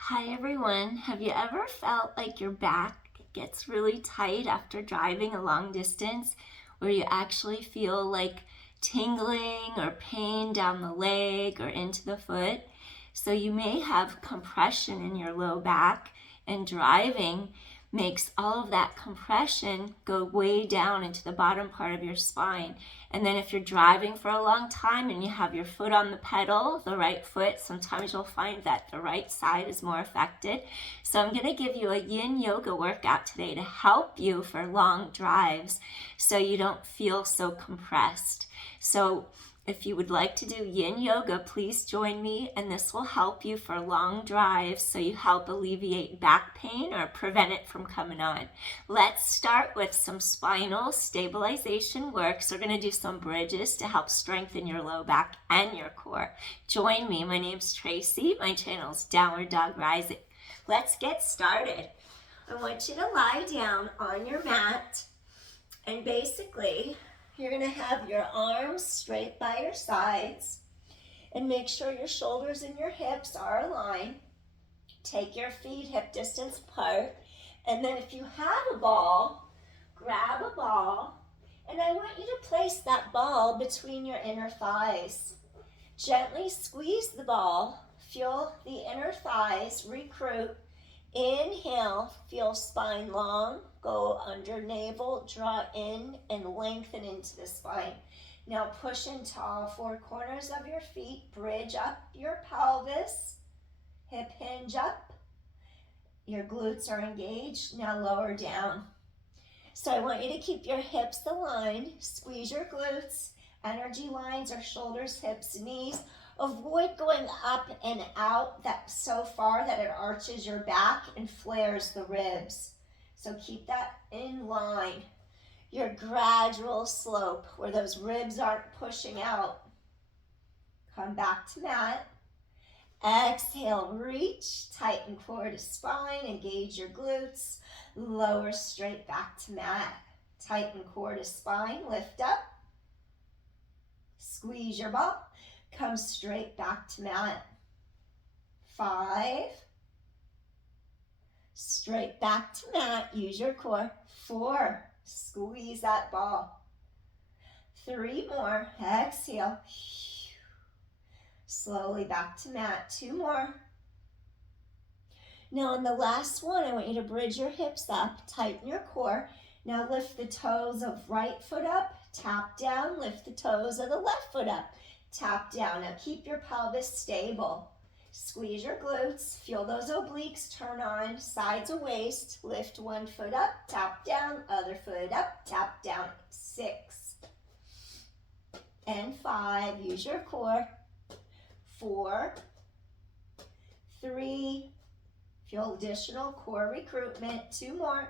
Hi everyone. Have you ever felt like your back gets really tight after driving a long distance, where you actually feel like tingling or pain down the leg or into the foot? So you may have compression in your low back, and driving makes all of that compression go way down into the bottom part of your spine. And then if you're driving for a long time and you have your foot on the pedal, the right foot, sometimes you'll find that the right side is more affected. So I'm going to give you a Yin Yoga workout today to help you for long drives so you don't feel so compressed. So if you would like to do Yin Yoga, please join me, and this will help you for long drives so you help alleviate back pain or prevent it from coming on. Let's start with some spinal stabilization work. So we're going to do some bridges to help strengthen your low back and your core. Join me. My name's Tracy. My channel is Downward Dog Rising. Let's get started. I want you to lie down on your mat, and basically you're going to have your arms straight by your sides, and make sure your shoulders and your hips are aligned. Take your feet hip distance apart, and then if you have a ball, grab a ball, and I want you to place that ball between your inner thighs. Gently squeeze the ball, feel the inner thighs recruit. Inhale, feel spine long, go under navel, draw in and lengthen into the spine. Now push into all four corners of your feet, bridge up your pelvis, hip hinge up, your glutes are engaged, now lower down. So I want you to keep your hips aligned, squeeze your glutes, energy lines are shoulders, hips, knees. Avoid going up and out that so far that it arches your back and flares the ribs. So keep that in line. Your gradual slope where those ribs aren't pushing out. Come back to mat. Exhale, reach, tighten core to spine, engage your glutes. Lower straight back to mat. Tighten core to spine, lift up. Squeeze your ball. Come straight back to mat. 5. Straight back to mat. Use your core. 4. Squeeze that ball. 3 more. Exhale. Slowly back to mat. 2 more. Now on the last one, I want you to bridge your hips up. Tighten your core. Now lift the toes of right foot up. Tap down. Lift the toes of the left foot up. Tap down. Now keep your pelvis stable. Squeeze your glutes. Feel those obliques turn on. Sides of waist. Lift one foot up. Tap down. Other foot up. Tap down. 6. And 5. Use your core. 4. 3. Feel additional core recruitment. 2 more.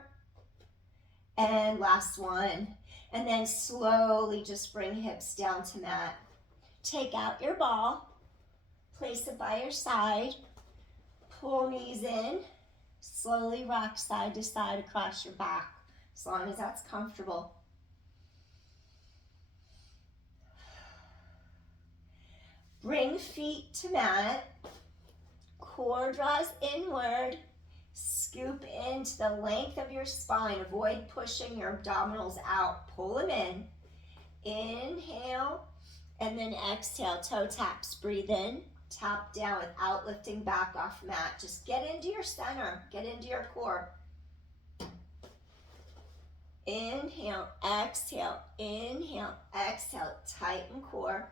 And last one. And then slowly just bring hips down to mat. Take out your ball, place it by your side, pull knees in, slowly rock side to side across your back, as long as that's comfortable. Bring feet to mat, core draws inward, scoop into the length of your spine, avoid pushing your abdominals out, pull them in, inhale, and then exhale, toe taps. Breathe in, tap down without lifting back off mat. Just get into your center, get into your core. Inhale, exhale, tighten core.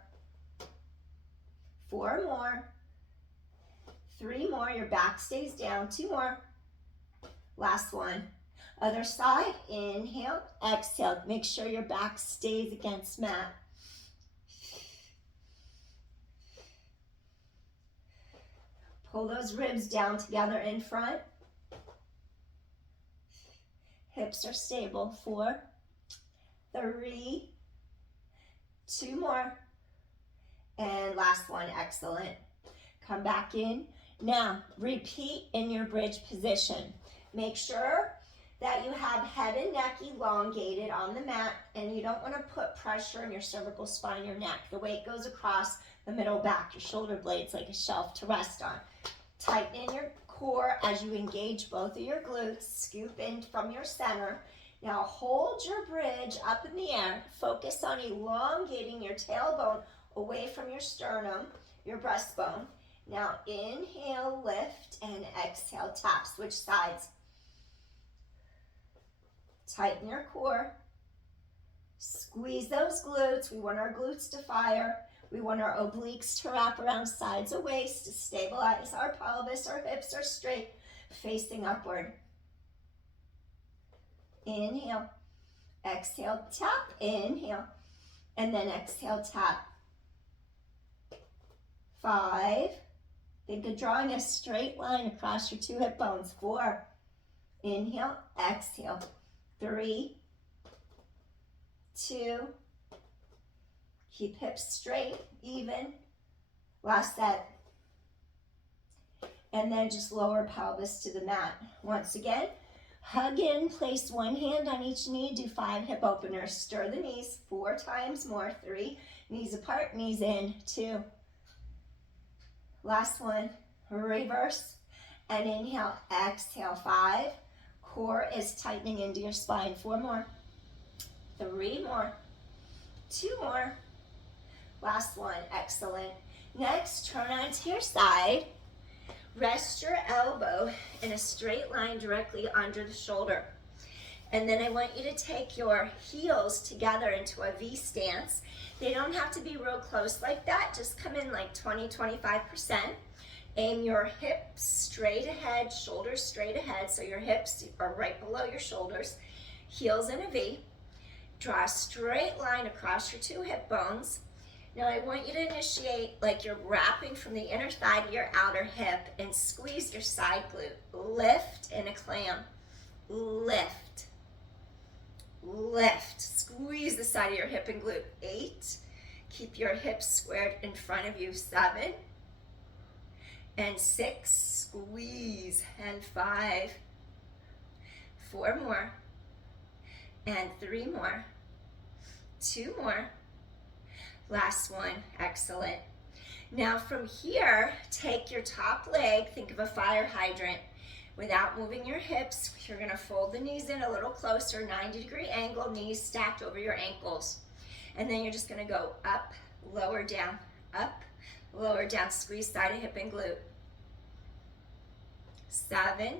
4 more. 3 more, your back stays down. 2 more. Last one. Other side, inhale, exhale. Make sure your back stays against mat. Pull those ribs down together in front. Hips are stable. 4, 3, 2 more. And last one, excellent. Come back in. Now, repeat in your bridge position. Make sure that you have head and neck elongated on the mat, and you don't want to put pressure in your cervical spine, your neck. The weight goes across the middle back, your shoulder blades like a shelf to rest on. Tighten in your core as you engage both of your glutes. Scoop in from your center. Now hold your bridge up in the air. Focus on elongating your tailbone away from your sternum, your breastbone. Now inhale, lift, and exhale, tap. Switch sides. Tighten your core. Squeeze those glutes. We want our glutes to fire. We want our obliques to wrap around sides of waist to stabilize our pelvis. Our hips are straight, facing upward. Inhale. Exhale, tap. Inhale. And then exhale, tap. 5. Think of drawing a straight line across your 2 hip bones. 4. Inhale, exhale. 3, 2. Keep hips straight, even. Last set. And then just lower pelvis to the mat. Once again, hug in, place one hand on each knee, do 5 hip openers. Stir the knees 4 times more. 3, knees apart, knees in. 2. Last one, reverse. And inhale, exhale, 5. Core is tightening into your spine. 4 more. 3 more. 2 more. Last one, excellent. Next, turn onto your side. Rest your elbow in a straight line directly under the shoulder. And then I want you to take your heels together into a V stance. They don't have to be real close like that. Just come in like 20-25%. Aim your hips straight ahead, shoulders straight ahead, so your hips are right below your shoulders. Heels in a V. Draw a straight line across your 2 hip bones. Now I want you to initiate like you're wrapping from the inner thigh to your outer hip and squeeze your side glute. Lift in a clam. Lift. Lift. Squeeze the side of your hip and glute. 8. Keep your hips squared in front of you. 7. And 6. Squeeze. And 5. 4 more. And 3 more. 2 more. Last one, excellent. Now from here, take your top leg, think of a fire hydrant. Without moving your hips, you're gonna fold the knees in a little closer, 90-degree angle, knees stacked over your ankles. And then you're just gonna go up, lower, down, up, lower, down, squeeze side of hip and glute. 7,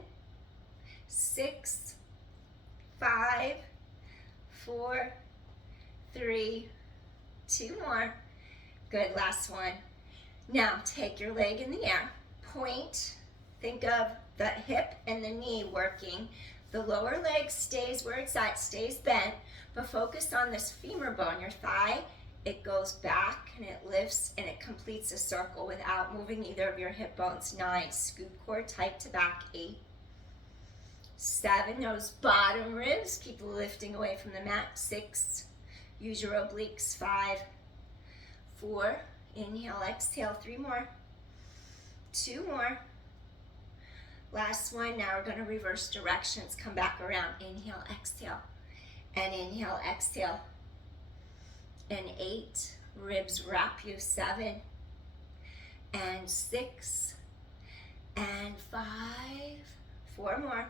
6, 5, 4, 3, 2 more. Good, last one. Now take your leg in the air, point, think of the hip and the knee working. The lower leg stays where it's at, stays bent, but focus on this femur bone, your thigh. It goes back and it lifts and it completes a circle without moving either of your hip bones. 9, scoop core tight to back. 8, 7, those bottom ribs, keep lifting away from the mat. 6, use your obliques. 5, 4, inhale, exhale. 3 more. 2 more. Last one. Now we're going to reverse directions. Come back around. Inhale, exhale. And inhale, exhale. And 8, ribs wrap you. 7, and 6, and 5. 4 more.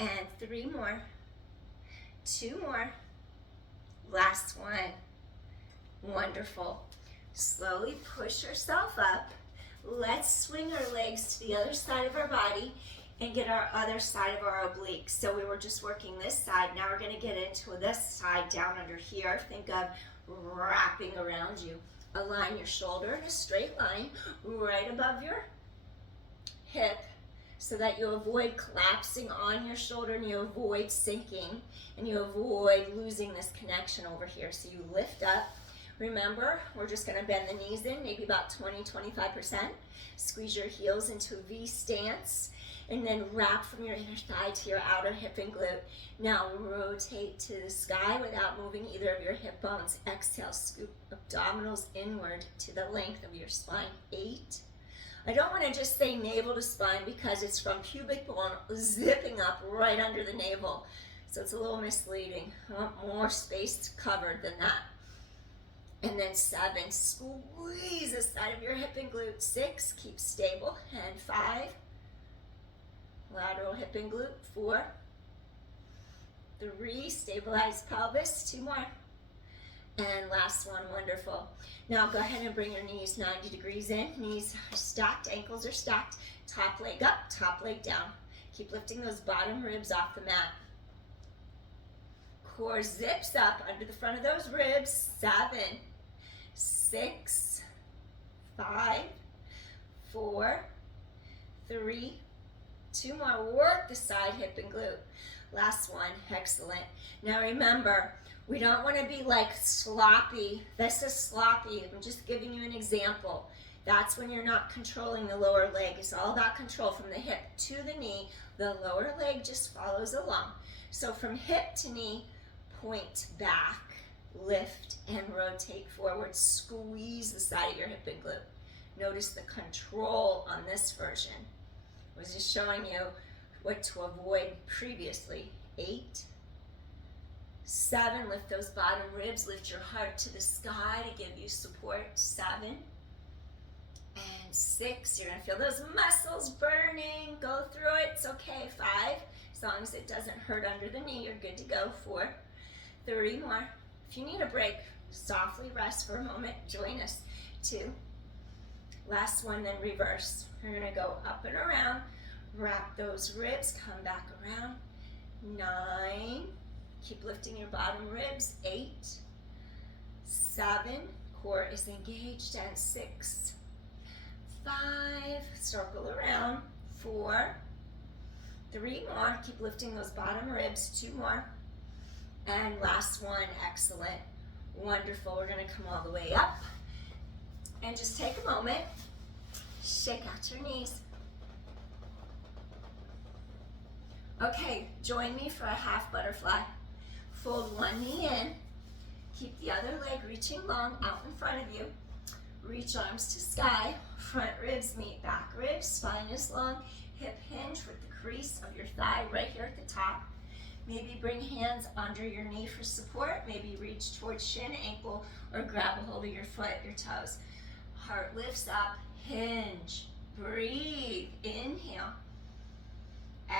And 3 more. 2 more. Last one. Wonderful. Slowly push yourself up. Let's swing our legs to the other side of our body and get our other side of our obliques. So we were just working this side. Now we're going to get into this side down under here. Think of wrapping around you. Align your shoulder in a straight line right above your hip so that you avoid collapsing on your shoulder and you avoid sinking and you avoid losing this connection over here. So you lift up. Remember, we're just going to bend the knees in, maybe about 20-25%. Squeeze your heels into a V stance, and then wrap from your inner thigh to your outer hip and glute. Now rotate to the sky without moving either of your hip bones. Exhale, scoop abdominals inward to the length of your spine. 8. I don't want to just say navel to spine because it's from pubic bone zipping up right under the navel. So it's a little misleading. I want more space covered than that. And then 7, squeeze the side of your hip and glute. 6, keep stable. And 5, Lateral hip and glute. 4, 3, stabilize pelvis. 2 more. And last one, wonderful. Now go ahead and bring your knees 90 degrees in. Knees are stacked, ankles are stacked. Top leg up, top leg down. Keep lifting those bottom ribs off the mat. Core zips up under the front of those ribs. 7, 6, 5, 4, 3, 2 more. Work the side hip and glute. Last one, excellent. Now remember, we don't want to be like sloppy. This is sloppy. I'm just giving you an example. That's when you're not controlling the lower leg. It's all about control from the hip to the knee. The lower leg just follows along. So from hip to knee, point back, lift and rotate forward. Squeeze the side of your hip and glute. Notice the control on this version. I was just showing you what to avoid previously. 8, 7, lift those bottom ribs, lift your heart to the sky to give you support. 7 and 6, you're gonna feel those muscles burning. Go through it, it's okay. 5, as long as it doesn't hurt under the knee, you're good to go. 4, 3 more. If you need a break, softly rest for a moment, join us. 2, last one, then reverse. We're gonna go up and around, wrap those ribs, come back around. 9, keep lifting your bottom ribs. 8, 7, core is engaged, and 6, 5, circle around. 4, 3 more, keep lifting those bottom ribs. 2 more, and last one, excellent, wonderful. We're gonna come all the way up, and just take a moment, shake out your knees. Okay, join me for a half butterfly. Fold one knee in, keep the other leg reaching long out in front of you. Reach arms to sky, front ribs meet back ribs, spine is long, hip hinge with the crease of your thigh right here at the top. Maybe bring hands under your knee for support, maybe reach towards shin, ankle, or grab a hold of your foot, your toes. Heart lifts up, hinge, breathe, inhale.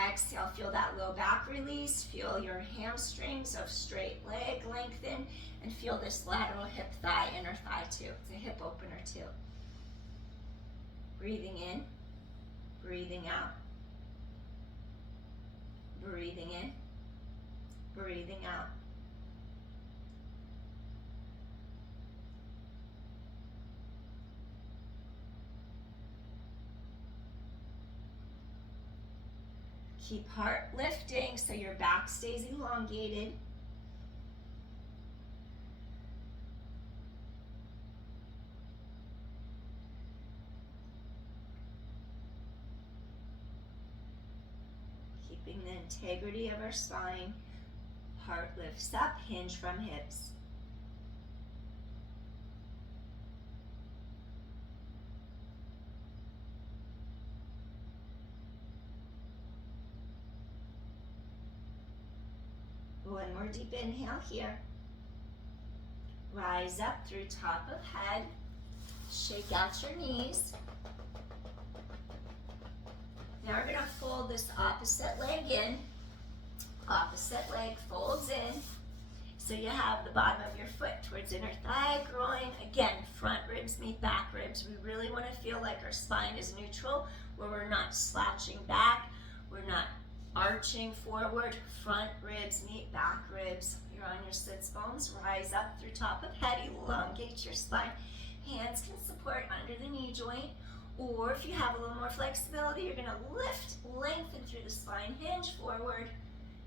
Exhale, feel that low back release, feel your hamstrings of straight leg lengthen, and feel this lateral hip thigh, inner thigh too. It's a hip opener too. Breathing in, breathing out. Breathing in, breathing out. Keep heart lifting so your back stays elongated. Keeping the integrity of our spine. Heart lifts up, hinge from hips. One more deep inhale here. Rise up through top of head. Shake out your knees. Now we're going to fold this opposite leg in. Opposite leg folds in. So you have the bottom of your foot towards inner thigh, groin. Again, front ribs meet back ribs. We really want to feel like our spine is neutral, where we're not slouching back. We're not arching forward. Front ribs meet back ribs. You're on your sits bones. Rise up through top of head. Elongate your spine. Hands can support under the knee joint. Or if you have a little more flexibility, you're going to lift, lengthen through the spine. Hinge forward.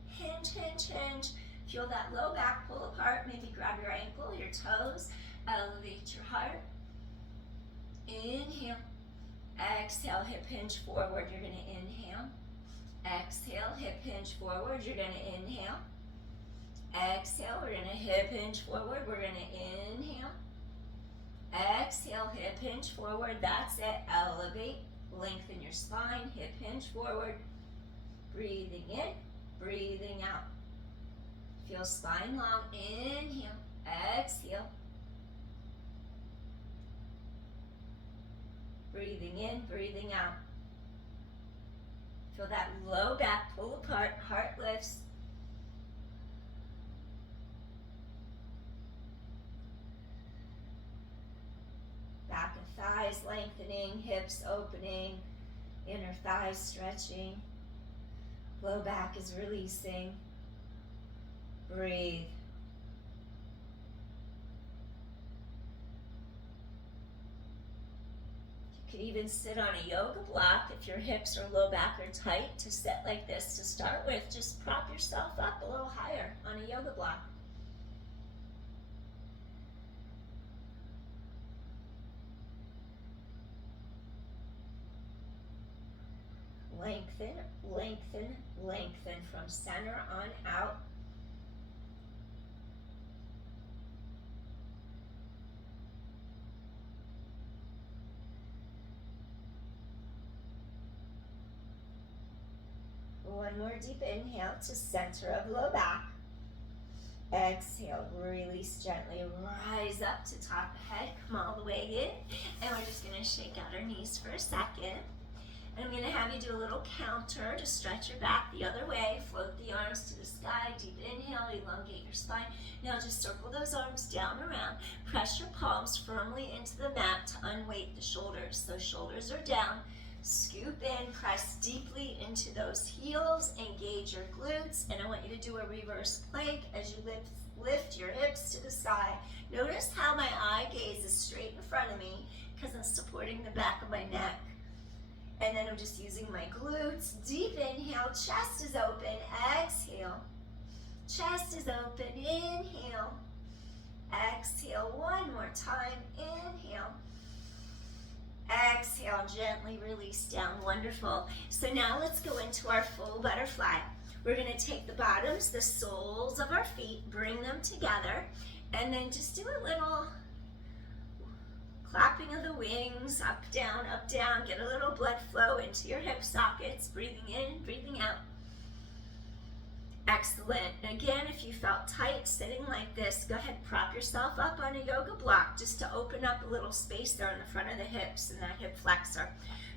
Hinge, hinge, hinge. Feel that low back pull apart. Maybe grab your ankle, your toes. Elevate your heart. Inhale. Exhale, hip hinge forward. You're going to inhale. Exhale, hip hinge forward. You're going to inhale. Exhale, we're going to hip hinge forward. We're going to inhale. Exhale, hip hinge forward. That's it. Elevate. Lengthen your spine. Hip hinge forward. Breathing in. Breathing out. Feel spine long. Inhale. Exhale. Breathing in. Breathing out. Feel that low back pull apart, heart lifts. Back and thighs lengthening, hips opening, inner thighs stretching. Low back is releasing. Breathe. You can even sit on a yoga block if your hips or low back are tight to sit like this to start with. Just prop yourself up a little higher on a yoga block. Lengthen, lengthen, lengthen from center on out. One more deep inhale to center of low back. Exhale, release gently, rise up to top of head, come all the way in. And we're just gonna shake out our knees for a second. And I'm gonna have you do a little counter to stretch your back the other way. Float the arms to the sky, deep inhale, elongate your spine. Now just circle those arms down around. Press your palms firmly into the mat to unweight the shoulders. So shoulders are down. Scoop in, press deeply into those heels, engage your glutes, and I want you to do a reverse plank as you lift your hips to the sky. Notice how my eye gaze is straight in front of me because I'm supporting the back of my neck. And then I'm just using my glutes. Deep inhale, chest is open, exhale. Chest is open, inhale. Exhale, one more time, inhale. Exhale, gently release down, wonderful. So now let's go into our full butterfly. We're gonna take the bottoms, the soles of our feet, bring them together, and then just do a little clapping of the wings, up, down, get a little blood flow into your hip sockets, breathing in, breathing out. Excellent. And again, if you felt tight sitting like this, go ahead, prop yourself up on a yoga block just to open up a little space there in the front of the hips and that hip flexor.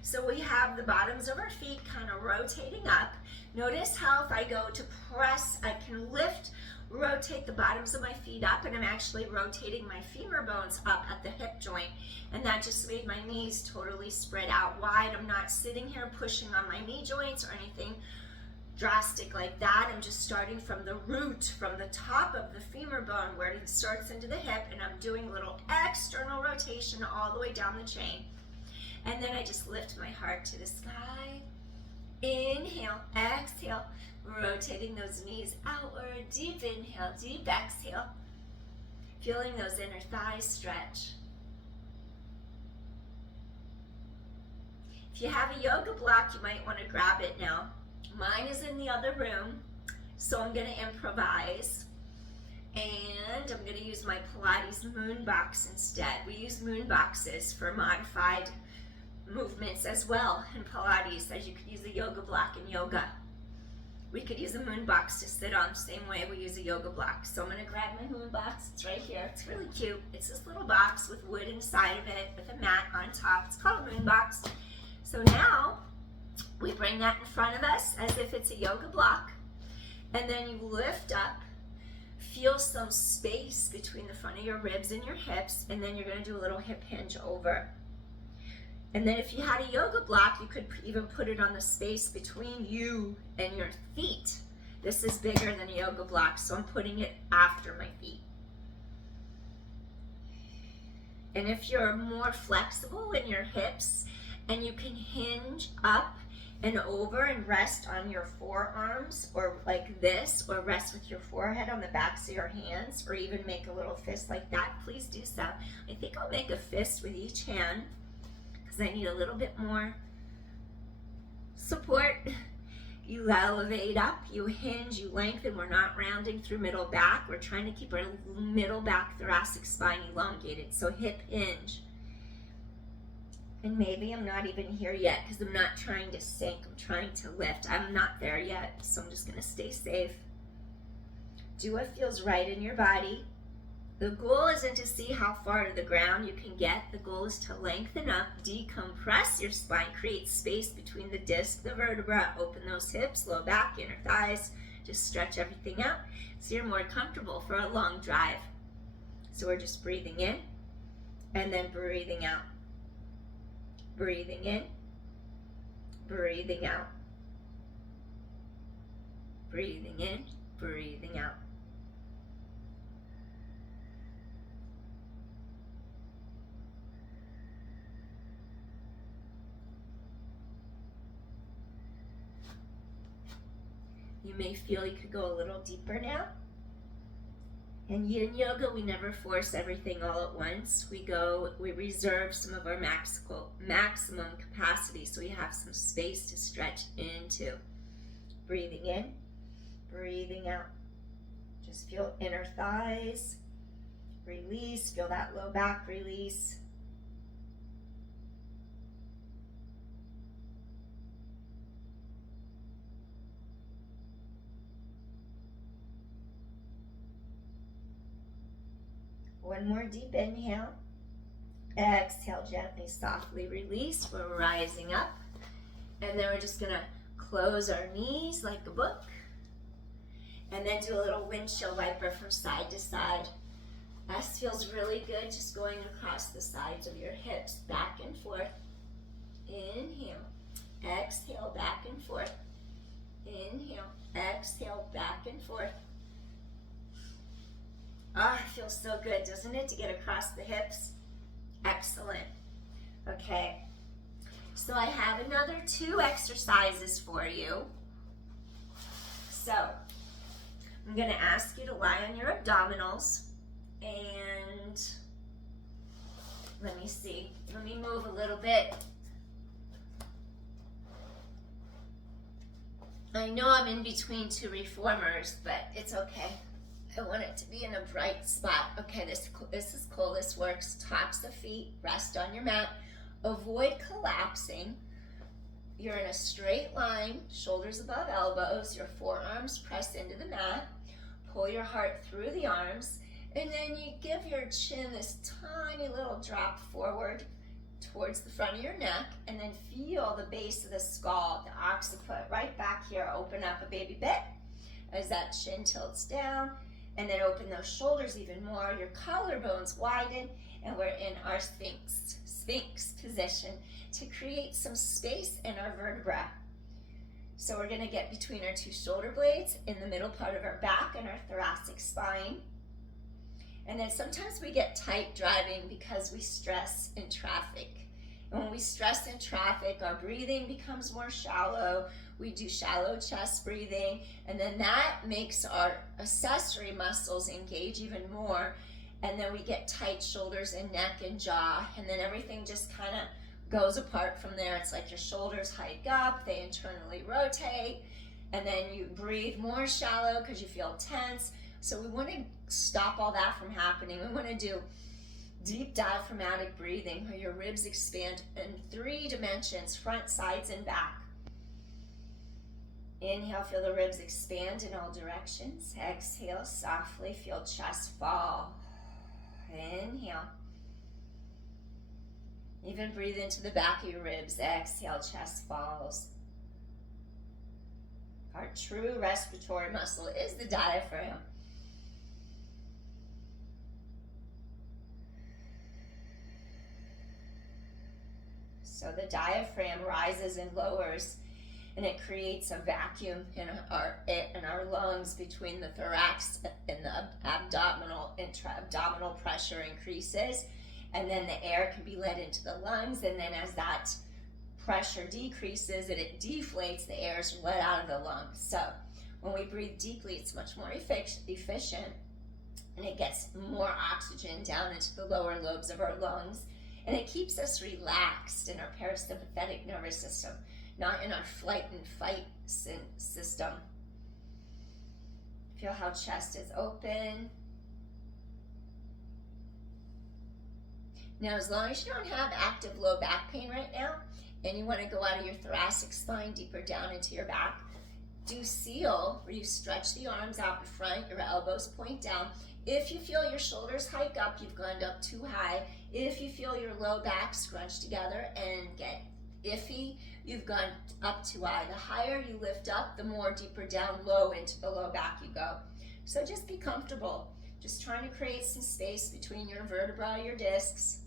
So we have the bottoms of our feet kind of rotating up. Notice how if I go to press, I can lift, rotate the bottoms of my feet up, and I'm actually rotating my femur bones up at the hip joint. And that just made my knees totally spread out wide. I'm not sitting here pushing on my knee joints or anything drastic like that. I'm just starting from the root, from the top of the femur bone where it starts into the hip, and I'm doing a little external rotation all the way down the chain. And then I just lift my heart to the sky. Inhale, exhale, rotating those knees outward. Deep inhale, deep exhale. Feeling those inner thighs stretch. If you have a yoga block, you might want to grab it now. Mine is in the other room, so I'm going to improvise. And I'm going to use my Pilates moon box instead. We use moon boxes for modified movements as well in Pilates, as you could use a yoga block in yoga. We could use a moon box to sit on the same way we use a yoga block. So I'm going to grab my moon box. It's right here. It's really cute. It's this little box with wood inside of it with a mat on top. It's called a moon box. So now we bring that in front of us as if it's a yoga block, and then you lift up, feel some space between the front of your ribs and your hips, and then you're going to do a little hip hinge over. And then if you had a yoga block, you could even put it on the space between you and your feet. This is bigger than a yoga block, so I'm putting it after my feet. And if you're more flexible in your hips and you can hinge up and over and rest on your forearms or like this, or rest with your forehead on the backs of your hands, or even make a little fist like that, please do so. I think I'll make a fist with each hand because I need a little bit more support. You elevate up, you hinge, you lengthen. We're not rounding through middle back. We're trying to keep our middle back thoracic spine elongated. So hip hinge. And maybe I'm not even here yet because I'm not trying to sink. I'm trying to lift. I'm not there yet, so I'm just going to stay safe. Do what feels right in your body. The goal isn't to see how far to the ground you can get. The goal is to lengthen up, decompress your spine, create space between the disc, the vertebra, open those hips, low back, inner thighs. Just stretch everything out so you're more comfortable for a long drive. So we're just breathing in and then breathing out. Breathing in, breathing out. Breathing in, breathing out. You may feel you could go a little deeper now. In Yin Yoga, we never force everything all at once. We reserve some of our maximum capacity so we have some space to stretch into. Breathing in, breathing out. Just feel inner thighs, release, feel that low back release. One more deep inhale. Exhale, gently, softly release. We're rising up. And then we're just gonna close our knees like a book. And then do a little windshield wiper from side to side. This feels really good, just going across the sides of your hips, back and forth. Inhale, exhale, back and forth. Inhale, exhale, back and forth. Ah, it feels so good, doesn't it, to get across the hips? Excellent. Okay, so I have another 2 exercises for you. So, I'm going to ask you to lie on your abdominals, and let me move a little bit. I know I'm in between 2 reformers, but it's okay. I want it to be in a bright spot. Okay, this is cool. This works. Tops of feet, rest on your mat. Avoid collapsing. You're in a straight line, shoulders above elbows. Your forearms press into the mat. Pull your heart through the arms, and then you give your chin this tiny little drop forward towards the front of your neck, and then feel the base of the skull, the occiput, right back here. Open up a baby bit as that chin tilts down. And then open those shoulders even more. Your collarbones widen, and we're in our Sphinx position to create some space in our vertebra. So we're gonna get between our 2 shoulder blades in the middle part of our back and our thoracic spine. And then sometimes we get tight driving because we stress in traffic. And when we stress in traffic, our breathing becomes more shallow. We do shallow chest breathing, and then that makes our accessory muscles engage even more, and then we get tight shoulders and neck and jaw, and then everything just kind of goes apart from there. It's like your shoulders hike up, they internally rotate, and then you breathe more shallow because you feel tense. So we want to stop all that from happening. We want to do deep diaphragmatic breathing where your ribs expand in 3 dimensions, front, sides, and back. Inhale, feel the ribs expand in all directions. Exhale, softly feel chest fall. Inhale. Even breathe into the back of your ribs. Exhale, chest falls. Our true respiratory muscle is the diaphragm. So the diaphragm rises and lowers, and it creates a vacuum in our lungs between the thorax and the abdominal. Intra-abdominal pressure increases, and then the air can be let into the lungs, and then as that pressure decreases and it deflates, the air is let out of the lungs. So when we breathe deeply, it's much more efficient, and it gets more oxygen down into the lower lobes of our lungs, and it keeps us relaxed in our parasympathetic nervous system, not in our flight and fight system. Feel how chest is open. Now, as long as you don't have active low back pain right now, and you want to go out of your thoracic spine deeper down into your back, Do seal, where you stretch the arms out in front, your elbows point down. If you feel your shoulders hike up, you've gone up too high. If you feel your low back scrunch together and get iffy, you've gone up too high. The higher you lift up, the more deeper down low into the low back you go. So just be comfortable. Just trying to create some space between your vertebrae, your discs.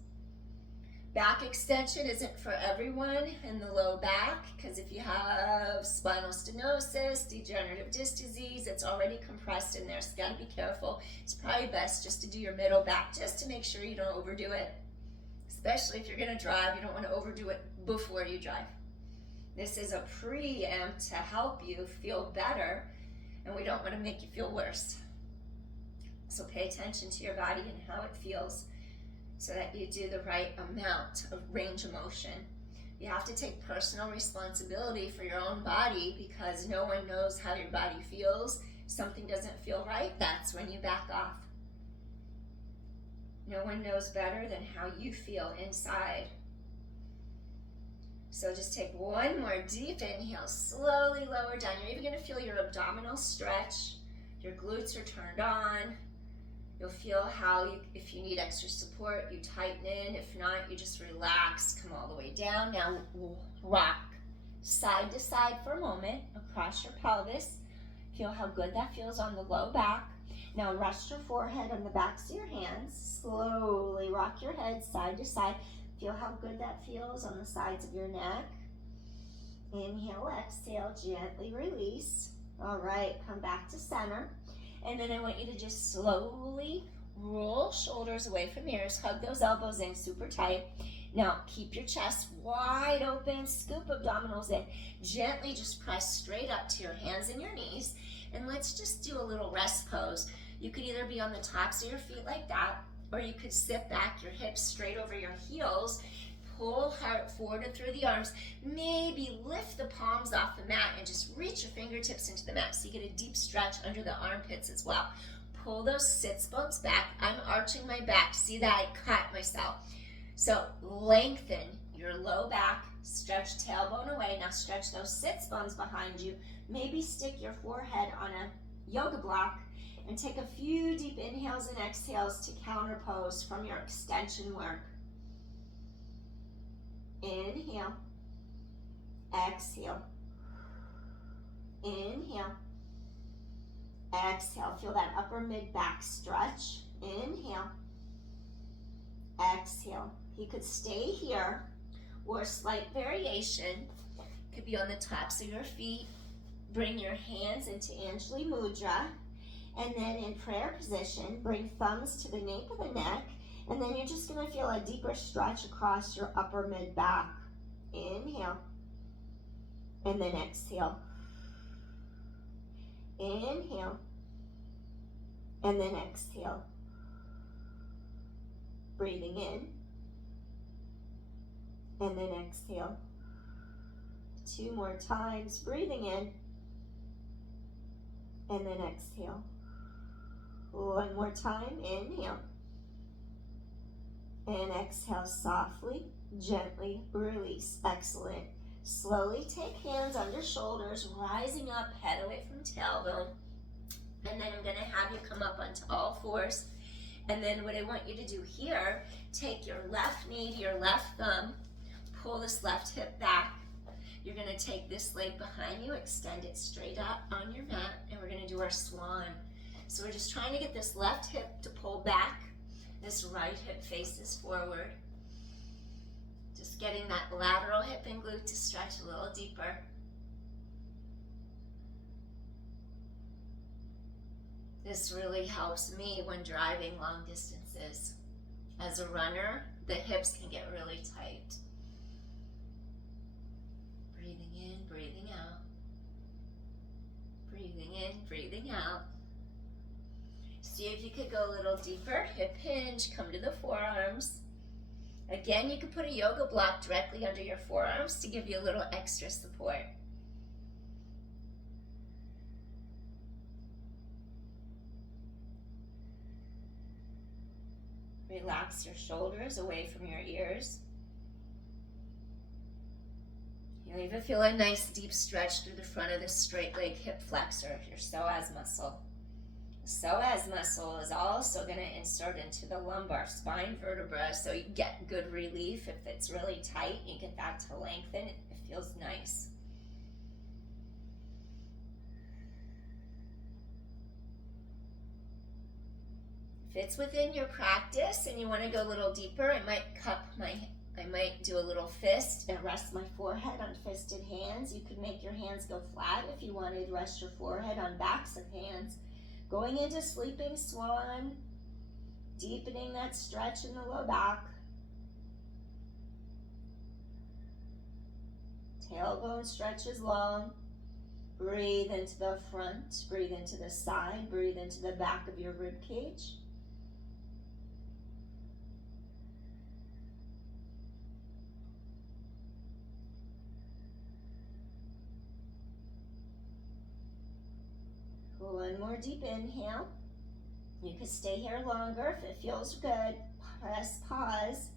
Back extension isn't for everyone in the low back, because if you have spinal stenosis, degenerative disc disease, it's already compressed in there, so you gotta be careful. It's probably best just to do your middle back, just to make sure you don't overdo it. Especially if you're gonna drive, you don't wanna overdo it before you drive. This is a preamp to help you feel better, and we don't wanna make you feel worse. So pay attention to your body and how it feels, so that you do the right amount of range of motion. You have to take personal responsibility for your own body, because no one knows how your body feels. If something doesn't feel right, that's when you back off. No one knows better than how you feel inside. So just take one more deep inhale, slowly lower down. You're even gonna feel your abdominal stretch. Your glutes are turned on. You'll feel how, if you need extra support, you tighten in. If not, you just relax, come all the way down. Now rock side to side for a moment across your pelvis. Feel how good that feels on the low back. Now rest your forehead on the backs of your hands. Slowly rock your head side to side. Feel how good that feels on the sides of your neck. Inhale, exhale, gently release. All right, come back to center. And then I want you to just slowly roll shoulders away from ears. Hug those elbows in super tight. Now keep your chest wide open. Scoop abdominals in. Gently just press straight up to your hands and your knees. And let's just do a little rest pose. You could either be on the tops of your feet like that, or you could sit back, your hips straight over your heels. Pull heart forward and through the arms. Maybe lift the palms off the mat and just reach your fingertips into the mat, so you get a deep stretch under the armpits as well. Pull those sits bones back. I'm arching my back. See that? I cut myself. So lengthen your low back. Stretch tailbone away. Now stretch those sits bones behind you. Maybe stick your forehead on a yoga block and take a few deep inhales and exhales to counter pose from your extension work. Inhale, exhale, inhale, exhale. Feel that upper mid back stretch. Inhale, exhale. You could stay here, or a slight variation could be on the tops of your feet. Bring your hands into Anjali Mudra, and then in prayer position, bring thumbs to the nape of the neck. And then you're just gonna feel a deeper stretch across your upper mid back. Inhale, and then exhale. Inhale, and then exhale. Breathing in, and then exhale. 2 more times, breathing in, and then exhale. 1 more time, inhale. And exhale softly, gently release. Excellent. Slowly take hands under shoulders, rising up, head away from tailbone. And then I'm going to have you come up onto all fours. And then what I want you to do here, take your left knee to your left thumb, pull this left hip back. You're going to take this leg behind you, extend it straight up on your mat, and we're going to do our swan. So we're just trying to get this left hip to pull back. This right hip faces forward. Just getting that lateral hip and glute to stretch a little deeper. This really helps me when driving long distances. As a runner, the hips can get really tight. Breathing in, breathing out. Breathing in, breathing out. See if you could go a little deeper. Hip hinge, come to the forearms. Again, you could put a yoga block directly under your forearms to give you a little extra support. Relax your shoulders away from your ears. You'll even feel a nice deep stretch through the front of this straight leg hip flexor, your psoas muscle. The psoas muscle is also going to insert into the lumbar spine vertebra, so you get good relief. If it's really tight, you get that to lengthen. It feels nice. If it's within your practice and you want to go a little deeper, I might do a little fist and rest my forehead on fisted hands. You could make your hands go flat if you wanted. Rest your forehead on backs of hands. Going into sleeping swan, deepening that stretch in the low back. Tailbone stretches long. Breathe into the front, breathe into the side, breathe into the back of your rib cage. One more deep inhale. You could stay here longer if it feels good. Press pause.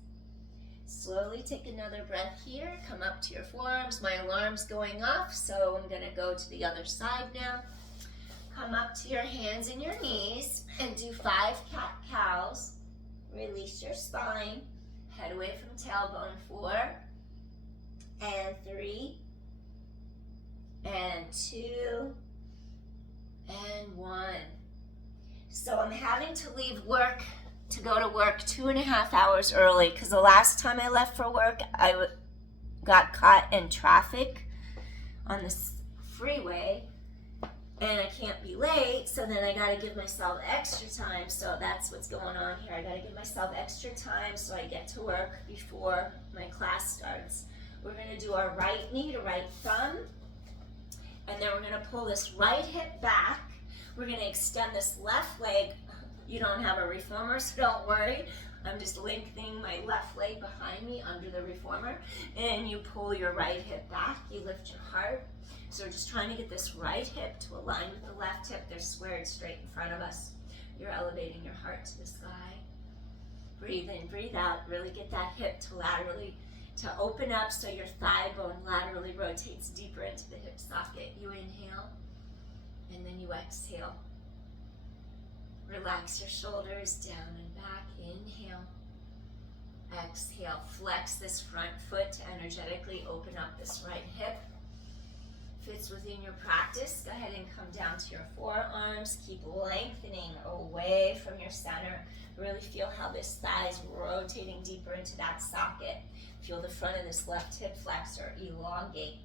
Slowly take another breath here. Come up to your forearms. My alarm's going off, so I'm going to go to the other side now. Come up to your hands and your knees and do 5 cat-cows. Release your spine. Head away from tailbone. 4 and 3 and 2 and 1. So I'm having to leave work to go to work 2.5 hours early because the last time I left for work, I got caught in traffic on this freeway and I can't be late, so then I gotta give myself extra time. So that's what's going on here. I gotta give myself extra time so I get to work before my class starts. We're gonna do our right knee to right thumb, and then we're gonna pull this right hip back. We're gonna extend this left leg. You don't have a reformer, so don't worry. I'm just lengthening my left leg behind me under the reformer, and you pull your right hip back. You lift your heart. So we're just trying to get this right hip to align with the left hip. They're squared straight in front of us. You're elevating your heart to the sky. Breathe in, breathe out. Really get that hip to open up so your thigh bone laterally rotates deeper into the hip socket. You inhale, and then you exhale. Relax your shoulders down and back. Inhale. Exhale. Flex this front foot to energetically open up this right hip. If it's within your practice, go ahead and come down to your forearms. Keep lengthening away from your center. Really feel how this thigh is rotating deeper into that socket. Feel the front of this left hip flexor elongate.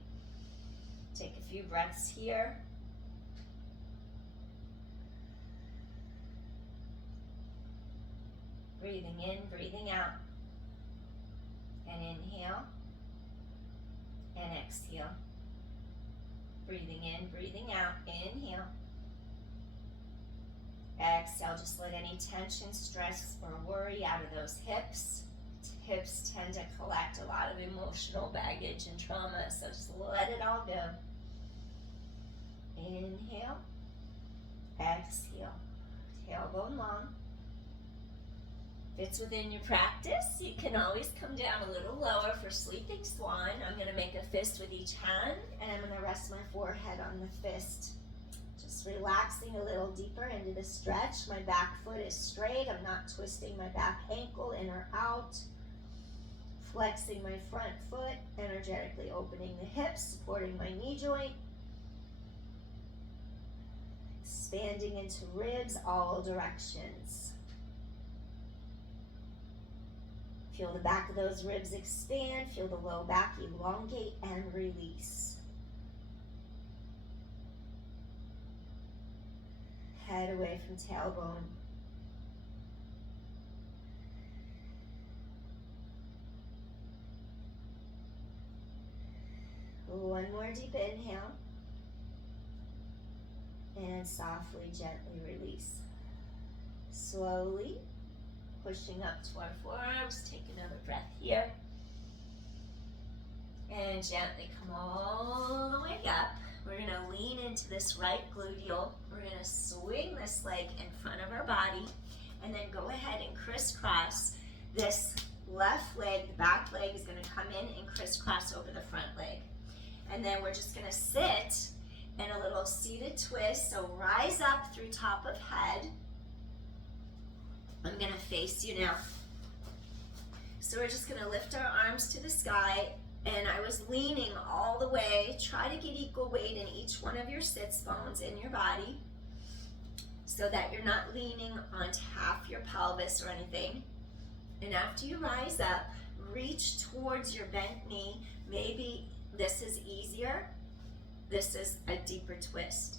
Take a few breaths here. Breathing in, breathing out. And inhale. And exhale. Breathing in, breathing out. Inhale. Exhale. Just let any tension, stress, or worry out of those hips. Hips tend to collect a lot of emotional baggage and trauma, so just let it all go. Inhale. Exhale. Tailbone long. If it's within your practice, you can always come down a little lower for sleeping swan. I'm going to make a fist with each hand, and I'm going to rest my forehead on the fist. Just relaxing a little deeper into the stretch. My back foot is straight. I'm not twisting my back ankle in or out. Flexing my front foot, energetically opening the hips, supporting my knee joint. Expanding into ribs all directions. Feel the back of those ribs expand. Feel the low back elongate and release. Head away from tailbone. One more deep inhale. And softly, gently release. Slowly. Pushing up to our forearms, take another breath here. And gently come all the way up. We're going to lean into this right gluteal. We're going to swing this leg in front of our body. And then go ahead and crisscross this left leg. The back leg is going to come in and crisscross over the front leg. And then we're just gonna sit in a little seated twist. So rise up through top of head. I'm gonna face you now. So we're just gonna lift our arms to the sky, and I was leaning all the way. Try to get equal weight in each one of your sits bones in your body so that you're not leaning onto half your pelvis or anything. And after you rise up, reach towards your bent knee. Maybe this is easier. This is a deeper twist.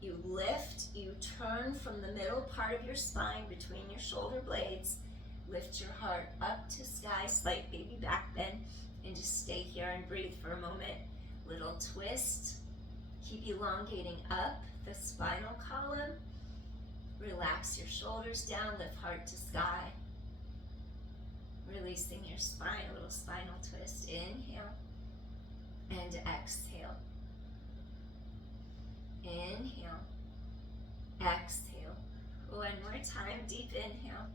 You lift, you turn from the middle part of your spine between your shoulder blades. Lift your heart up to sky, slight baby back bend, and just stay here and breathe for a moment. Little twist. Keep elongating up the spinal column. Relax your shoulders down, lift heart to sky. Releasing your spine, a little spinal twist. Inhale and exhale. Inhale, exhale. One more time, deep inhale.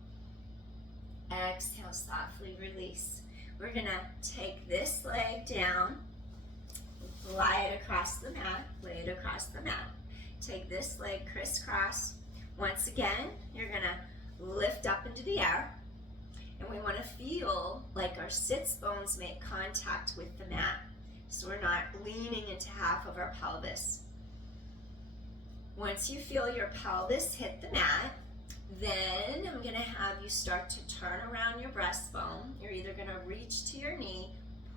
Exhale, softly release. We're gonna take this leg down, lie it across the mat, lay it across the mat. Take this leg crisscross. Once again, you're gonna lift up into the air. And we wanna feel like our sits bones make contact with the mat. So we're not leaning into half of our pelvis. Once you feel your pelvis hit the mat, then I'm gonna have you start to turn around your breastbone. You're either gonna reach to your knee,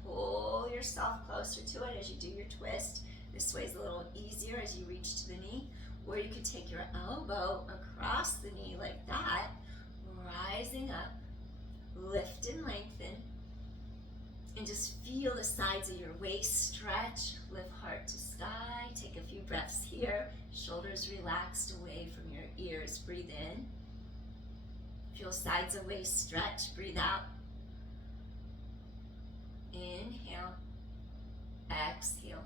pull yourself closer to it as you do your twist. This way is a little easier as you reach to the knee. Or you could take your elbow across the knee like that, rising up, lift and lengthen. And just feel the sides of your waist stretch, lift heart to sky. Take a few breaths here. Shoulders relaxed away from your ears. Breathe in. Feel sides of waist stretch. Breathe out. Inhale. Exhale.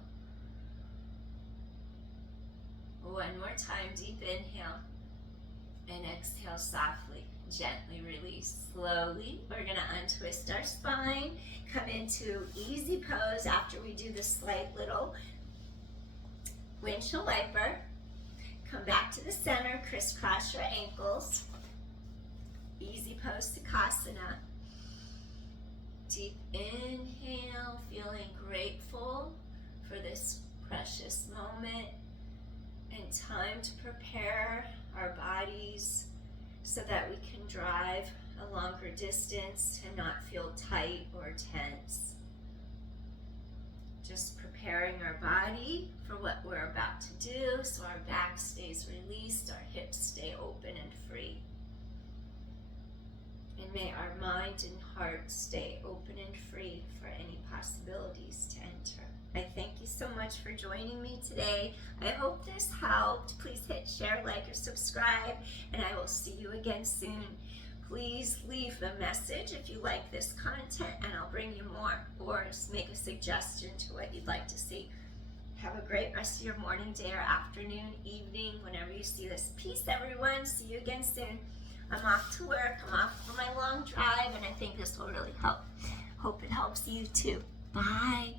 One more time. Deep inhale. And exhale softly. Gently release. Slowly, we're gonna untwist our spine, come into easy pose after we do this slight little windshield wiper. Come back to the center, crisscross your ankles. Easy pose, Sukhasana. Deep inhale, feeling grateful for this precious moment and time to prepare our bodies so that we can drive a longer distance and not feel tight or tense. Just preparing our body for what we're about to do so our back stays released, our hips stay open and free. And may our mind and heart stay open and free for any possibilities to enter. I thank you so much for joining me today. I hope this helped. Please hit share, like, or subscribe, and I will see you again soon. Please leave a message if you like this content, and I'll bring you more, or make a suggestion to what you'd like to see. Have a great rest of your morning, day, or afternoon, evening, whenever you see this. Peace, everyone. See you again soon. I'm off to work. I'm off for my long drive, and I think this will really help. Hope it helps you too. Bye.